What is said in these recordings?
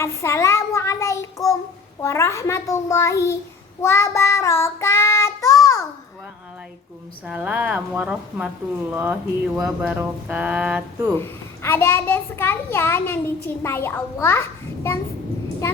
Assalamualaikum warahmatullahi wabarakatuh. Waalaikumsalam warahmatullahi wabarakatuh. Adik-adik sekalian yang dicintai Allah dan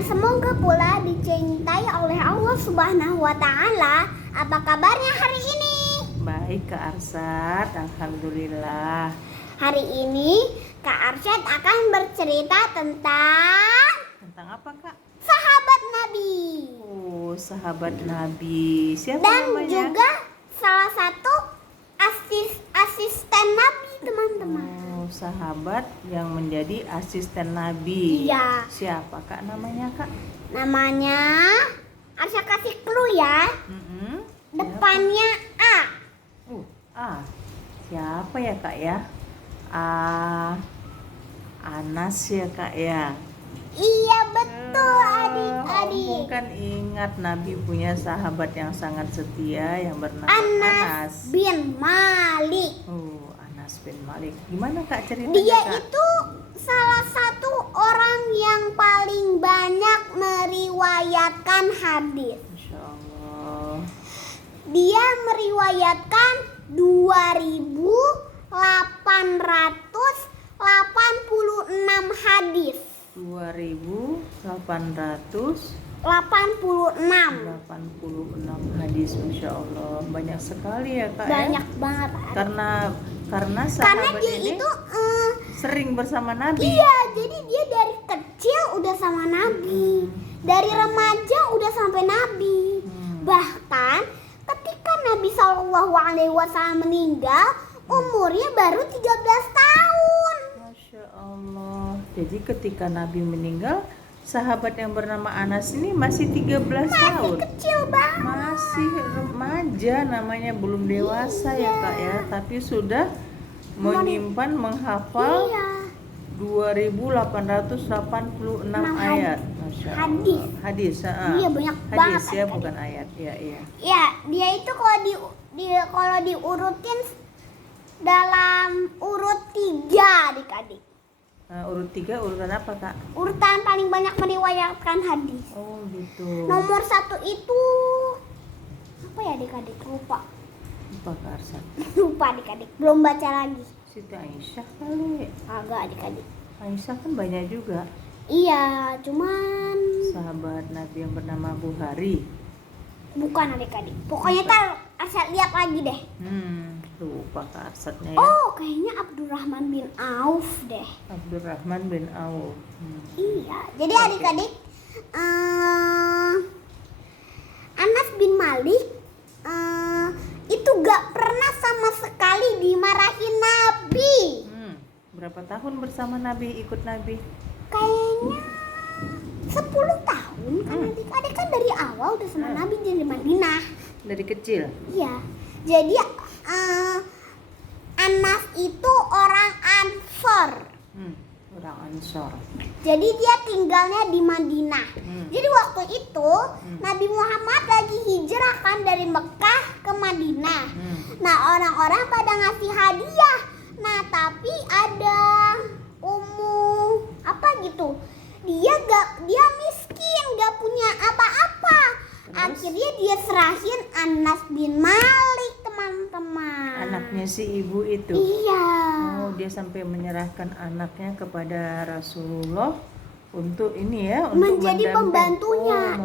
semoga pula dicintai oleh Allah Subhanahu wa taala. Apa kabarnya hari ini? Baik Kak Arsyad, alhamdulillah. Hari ini Kak Arsyad akan bercerita tentang apa Kak? sahabat Nabi. Oh, sahabat Nabi. Siapa Dan namanya? juga salah satu asisten Nabi, teman-teman. Oh, sahabat yang menjadi asisten Nabi. Iya. Siapa Kak namanya Kak? Namanya Arsyad kasih clue ya. Depannya A. A. Siapa ya Kak ya? Anas ya Kak ya. Iya betul adik-adik. Kamu kan ingat Nabi punya sahabat yang sangat setia yang bernama Anas bin Malik. Oh, Anas bin Malik. Gimana Kak ceritanya Dia Kak? itu salah satu orang yang paling banyak meriwayatkan hadis. Masya Allah. Dia meriwayatkan 2.886 hadis. 2.886 hadis, Masya Allah. Banyak sekali ya Kak. Banyak ya? banget. Karena sahabat dia ini itu sering bersama Nabi. iya, jadi dia dari kecil udah sama Nabi. Dari remaja udah sampai Nabi. Bahkan ketika Nabi SAW meninggal, umurnya baru 13 tahun. Masya Allah. Jadi ketika Nabi meninggal, sahabat yang bernama Anas ini masih 13 tahun. Masih kecil banget. Masih remaja, namanya belum dewasa ya Kak ya. Tapi sudah menyimpan, menghafal Iya. 2.886 ayat. Masya Allah. Hadis. Iya, banyak hadis banget ya, adik-adik. bukan ayat. Iya. Ya, dia itu kalau diurutin dalam urut 3 adik-adik. Urut 3 urutan apa Kak? Urutan paling banyak meriwayatkan hadis. Oh gitu. Nomor 1 itu apa ya adik-adik? Lupa Kak Arsyad. Lupa adik-adik. Belum baca lagi. Siti Aisyah kali. Agak adik-adik. Aisyah kan banyak juga. Iya, cuman Sahabat Nabi yang bernama Buhari. bukan adik-adik. Pokoknya ntar asal lihat lagi deh. Lupa Kak Arsyadnya ya. Oh, kayaknya Abdurrahman bin Auf deh. Abdurrahman bin Auf. Iya, jadi adik-adik, Anas bin Malik itu gak pernah sama sekali dimarahin Nabi. Berapa tahun bersama Nabi, ikut Nabi? Kayaknya 10 tahun kan adik-adik kan dari awal udah sama Nabi di Madinah. Dari kecil? Iya, jadi Anas itu orang Ansor. Orang Ansor. Jadi dia tinggalnya di Madinah. Jadi waktu itu Nabi Muhammad lagi hijrah kan dari Mekah ke Madinah. Nah, orang-orang pada ngasih hadiah. Nah, tapi ada dia miskin, gak punya apa-apa. Akhirnya dia serahin Anas bin Malik, teman-teman. Anaknya si ibu itu? Iya. Oh, dia sampai menyerahkan anaknya kepada Rasulullah untuk ini ya, untuk menjadi pembantunya.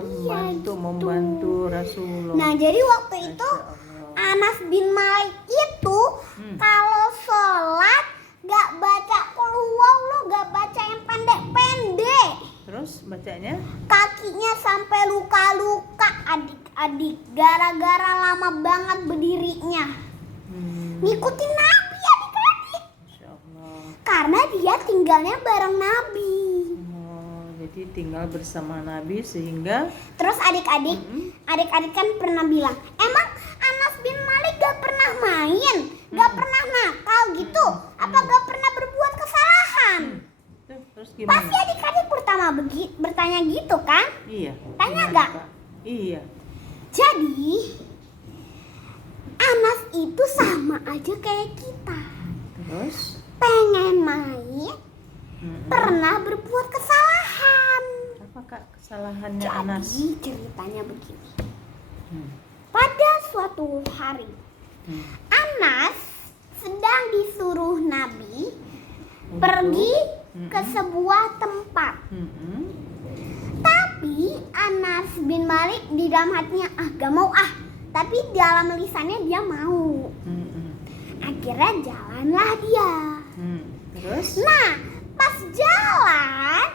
Membantu Rasulullah. Nah, jadi waktu itu Anas bin Malik itu kalau sholat gak baca qul huwallahu, gak baca yang pendek-pendek. Terus bacanya? Kakinya sampai luka-luka adik-adik, gara-gara lama banget berdirinya. Ngikutin Nabi adik-adik. Masya Allah. Karena dia tinggalnya bareng Nabi. Oh, jadi tinggal bersama Nabi sehingga. Terus adik-adik kan pernah bilang, emang Anas bin Malik gak pernah main, gak pernah nakal gitu, apa gak pernah berbuat kesalahan? Terus gimana? Pasti adik-adik bertanya gitu kan? Iya. Tanya Gimana, gak? Kak? Iya. Jadi Anas itu sama aja kayak kita, Terus? pengen main, pernah berbuat kesalahan. Kak kesalahannya Anas? Jadi ceritanya begini. Hmm. Pada suatu hari, Hmm. Anas sedang disuruh Nabi Untuk- pergi Mm-mm. ke sebuah tempat. Mm-mm. Tapi Anas bin Malik di dalam hatinya gak mau tapi di dalam lisannya dia mau. Mm-mm. Akhirnya jalanlah dia. Terus? Nah, pas jalan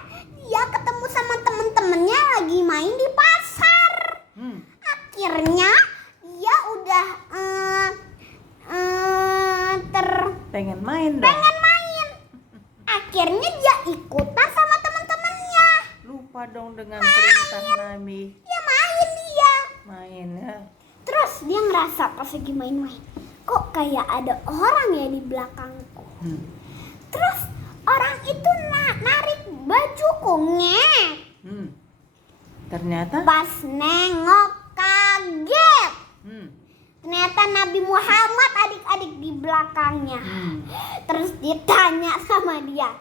dia ketemu sama temen-temennya lagi main di pasar. Hmm. Akhirnya dia udah Pengen main dong. pengen main. Akhirnya dia ikutan sama teman-temannya. Lupa dong dengan perintah Nabi. Dia main dia. Main ya. Terus dia ngerasa pas lagi main-main, kok kayak ada orang ya di belakangku. Hmm. Terus orang itu narik bajuku, ngek. Hmm. Ternyata. Pas nengok kaget. Hmm. Ternyata Nabi Muhammad adik-adik di belakangnya. Hmm. Terus ditanya sama dia,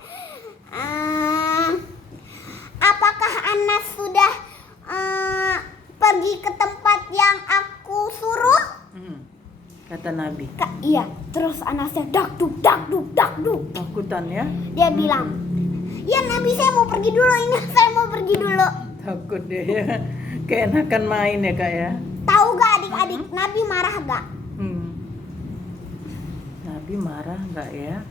apakah Anas sudah pergi ke tempat yang aku suruh? Hmm. Kata Nabi. Iya. Terus Anasnya dakduk. Takutan ya? Dia bilang, ya Nabi saya mau pergi dulu, saya mau pergi dulu. Takut dia ya. Keenakan main ya Kak ya. Tahu gak adik-adik, Nabi marah gak? Hmm. Nabi marah nggak ya?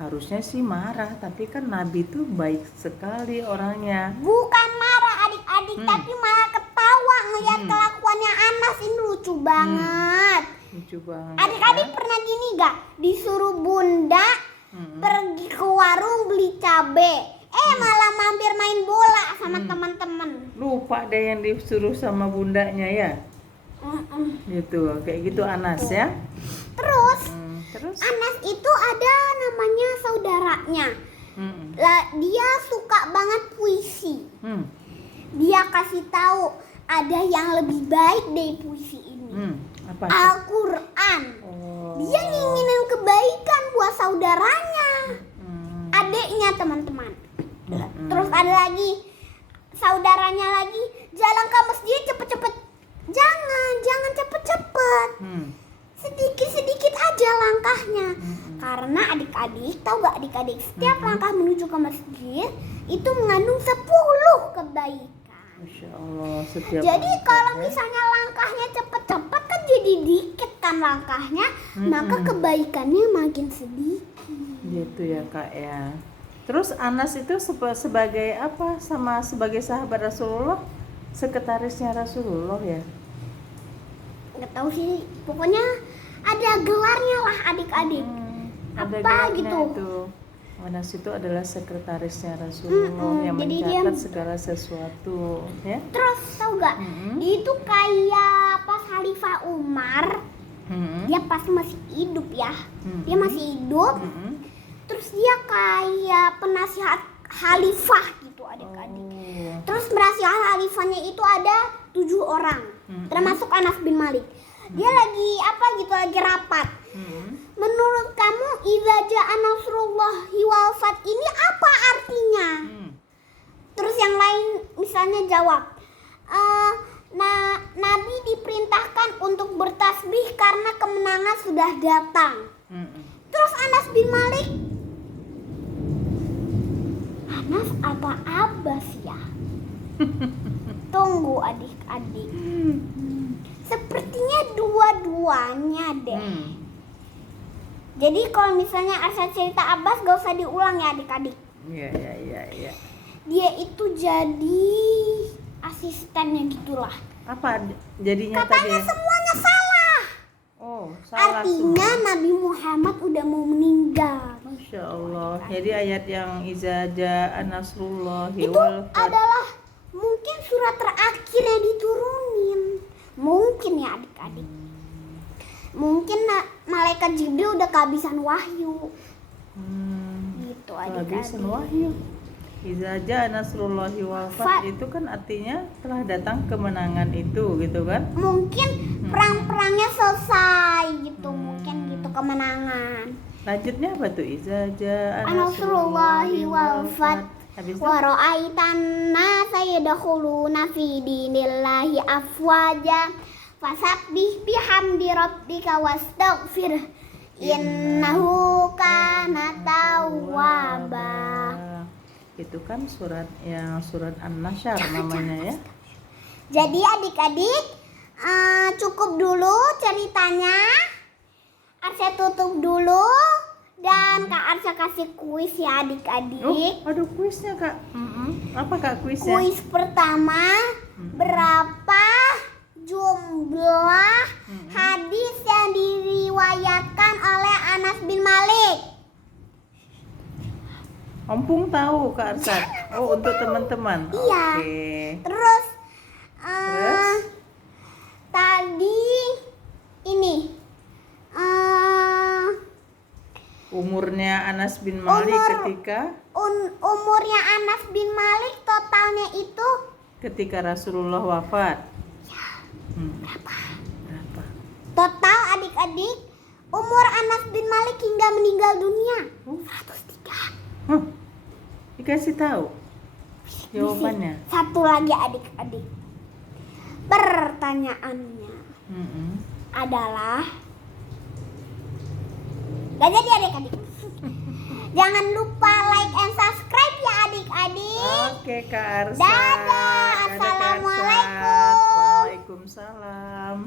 Harusnya sih marah, tapi kan Nabi tuh baik sekali orangnya. Bukan marah adik-adik, tapi malah ketawa ngeliat kelakuannya Anas. Ini lucu banget. Lucu banget. Adik-adik ya. pernah gini gak? Disuruh bunda pergi ke warung beli cabe, malah mampir main bola sama teman-teman. Lupa deh yang disuruh sama bundanya ya. Gitu, kayak gitu Anas ya. Terus Terus? Anas itu ada namanya saudaranya. Hmm. Dia suka banget puisi. Hmm. Dia kasih tahu ada yang lebih baik dari puisi ini. Apa tuh? Al-Quran. Oh. Dia nginginin kebaikan buat saudaranya, adiknya teman-teman. Terus ada lagi saudaranya lagi, jalan ke masjid cepet-cepet. Jangan cepet-cepet. Sedikit-sedikit aja langkahnya. Karena adik-adik, tahu gak adik-adik, setiap langkah menuju ke masjid itu mengandung 10 kebaikan. Masya Allah, setiap Jadi langkah kalau ya. misalnya langkahnya cepet-cepet kan jadi dikit kan langkahnya, maka kebaikannya makin sedikit. Gitu ya Kak ya. Terus Anas itu sebagai apa? Sama sebagai sahabat Rasulullah, sekretarisnya Rasulullah ya. Nggak tahu sih, pokoknya ada gelarnya lah adik-adik. Ada Apa gelarnya gitu? itu. Anas itu adalah sekretarisnya Rasulullah yang jadi dia- mencatat segala sesuatu ya. Terus tahu gak, dia itu kayak pas Khalifah Umar, dia pas masih hidup ya. Dia masih hidup. Terus dia kayak penasihat khalifah gitu adik-adik. Oh. Terus penasihat khalifahnya itu ada 7 orang, termasuk Anas bin Malik. Dia lagi lagi rapat. Menurut kamu idza ja'a nasrullahi wal fath ini apa artinya? Terus yang lain misalnya jawab, Nabi diperintahkan untuk bertasbih karena kemenangan sudah datang. Terus Anas bin Malik, Anas apa Abbas ya? Tunggu adik-adik. Sepertinya dua-duanya deh. Jadi kalau misalnya asal cerita Abbas gak usah diulang ya adik-adik. Iya. Dia itu jadi asistennya gitulah. Apa jadinya Katanya tadi? semuanya salah. Oh, salah Artinya semua. Nabi Muhammad udah mau meninggal. Masya Allah. Jadi ayat yang iza ja'a nasrullahi Itu wal fath. adalah mungkin surat terakhir yang diturunin. Mungkin ya adik-adik. Mungkin malaikat Jibril udah kehabisan wahyu. Gitu adik-adik. Kehabisan wahyu. Iza ja'a nasrullahi wal fath itu kan artinya telah datang kemenangan itu gitu kan? Mungkin perang-perangnya selesai gitu. Mungkin gitu kemenangan. Lanjutnya apa tuh? Iza ja'a Nasrullahi wal fath. Habis itu? Wa ra'aitan nasa yadkhuluna fi dinillahi afwaja fasabbih bihamdi rabbika wastaghfir innahu kana tawwaba. Itu kan surat An-Nasyr namanya ya. Jadi adik-adik cukup dulu ceritanya. Arsa tutup dulu dan Kak Arsa kasih kuis ya adik-adik. Oh, ada kuisnya Kak. Apa Kak kuisnya? Kuis pertama, berapa jumlah hadis yang diriwayatkan oleh Anas bin Malik? Ompung tahu Kak Arsa. Oh, untuk teman-teman. Iya. Oke. Terus, Terus? tadi ini Umurnya Anas bin Malik ketika umurnya Anas bin Malik totalnya itu ketika Rasulullah wafat. berapa? Berapa? Total adik-adik umur Anas bin Malik hingga meninggal dunia 103. Dikasih tahu jawabannya. Satu lagi adik-adik. Pertanyaannya adalah gak jadi adik-adik. Jangan lupa like and subscribe ya adik-adik. Oke Kak Arsa. Dadah. Dadah, Kak Arsa. Assalamualaikum. Waalaikumsalam.